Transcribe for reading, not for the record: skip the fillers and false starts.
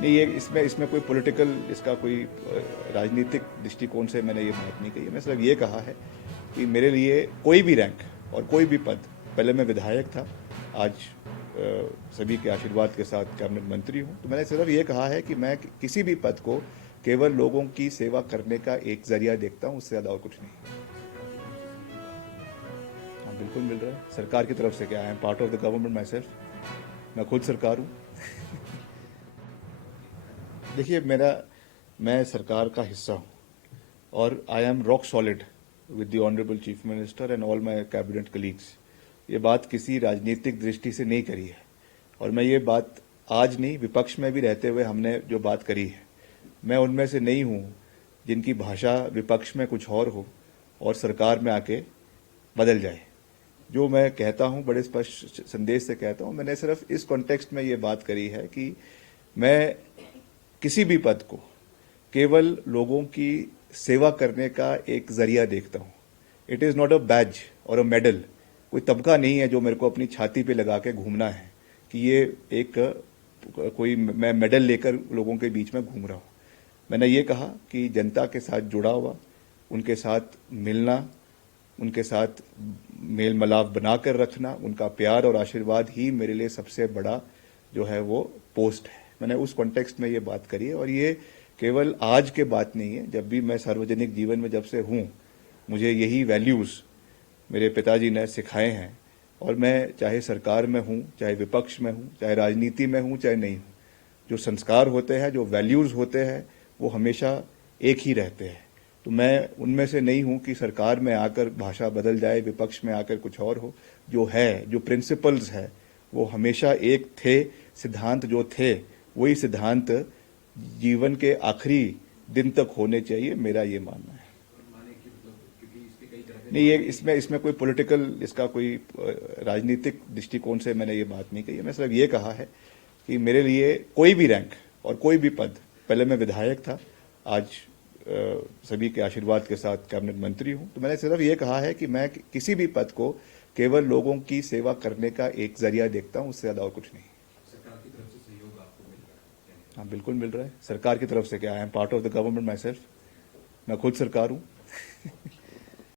नहीं, ये इसमें इसमें कोई पॉलिटिकल, इसका कोई राजनीतिक दृष्टिकोण से मैंने ये बात नहीं कही। मैं सिर्फ ये कहा है कि मेरे लिए कोई भी रैंक और कोई भी पद, पहले मैं विधायक था, आज सभी के आशीर्वाद के साथ कैबिनेट मंत्री हूं, तो मैंने सिर्फ ये कहा है कि मैं किसी भी पद को केवल लोगों की सेवा करने का एक जरिया देखता हूं, उससे ज्यादा और कुछ नहीं। हाँ, बिल्कुल मिल रहा है सरकार की तरफ से। क्या, I am part of the government my self, मैं खुद सरकार हूँ। देखिए, मैं सरकार का हिस्सा हूँ और I am rock solid with the honourable chief minister and all my cabinet colleagues. ये बात किसी राजनीतिक दृष्टि से नहीं करी है और मैं ये बात आज नहीं, विपक्ष में भी रहते हुए हमने जो बात करी है, मैं उनमें से नहीं हूँ जिनकी भाषा विपक्ष में कुछ और हो और सरकार में आके बदल जाए। जो मैं कहता हूं बड़े स्पष्ट संदेश से कहता हूं। मैंने सिर्फ इस कॉन्टेक्स्ट में ये बात करी है कि मैं किसी भी पद को केवल लोगों की सेवा करने का एक जरिया देखता हूं। It is not a badge or a medal. कोई तबका नहीं है जो मेरे को अपनी छाती पे लगा के घूमना है कि ये एक कोई मैं मेडल लेकर लोगों के बीच में घूम रहा हूं। मैंने ये कहा कि जनता के साथ जुड़ा हुआ, उनके साथ मिलना, उनके साथ मेल मिलाप बनाकर रखना, उनका प्यार और आशीर्वाद ही मेरे लिए सबसे बड़ा जो है वो पोस्ट है। मैंने उस कॉन्टेक्स्ट में ये बात करी है और ये केवल आज के बात नहीं है। जब भी मैं सार्वजनिक जीवन में जब से हूं, मुझे यही वैल्यूज मेरे पिताजी ने सिखाए हैं और मैं चाहे सरकार में हूं, चाहे विपक्ष में हूं, चाहे राजनीति में हूं, चाहे नहीं हूं, जो संस्कार होते हैं, जो वैल्यूज होते हैं, वो हमेशा एक ही रहते हैं। तो मैं उनमें से नहीं हूं कि सरकार में आकर भाषा बदल जाए, विपक्ष में आकर कुछ और हो। जो है, जो प्रिंसिपल्स है, वो हमेशा एक थे। सिद्धांत जो थे, वही सिद्धांत जीवन के आखिरी दिन तक होने चाहिए, मेरा ये मानना है। नहीं, ये इसमें कोई पॉलिटिकल, इसका कोई राजनीतिक दृष्टिकोण से मैंने ये बात नहीं कही। मैं सिर्फ ये कहा है कि मेरे लिए कोई भी रैंक और कोई भी पद, पहले मैं विधायक था, आज सभी के आशीर्वाद के साथ कैबिनेट मंत्री हूं, तो मैंने सिर्फ ये कहा है कि मैं किसी भी पद को केवल लोगों की सेवा करने का एक जरिया देखता हूं, उससे ज्यादा और कुछ नहीं। सरकार की तरफ से सहयोग आपको मिल रहा है? हाँ, बिल्कुल मिल रहा है सरकार की तरफ से। क्या, I am part of the government my self, मैं खुद सरकार हूँ।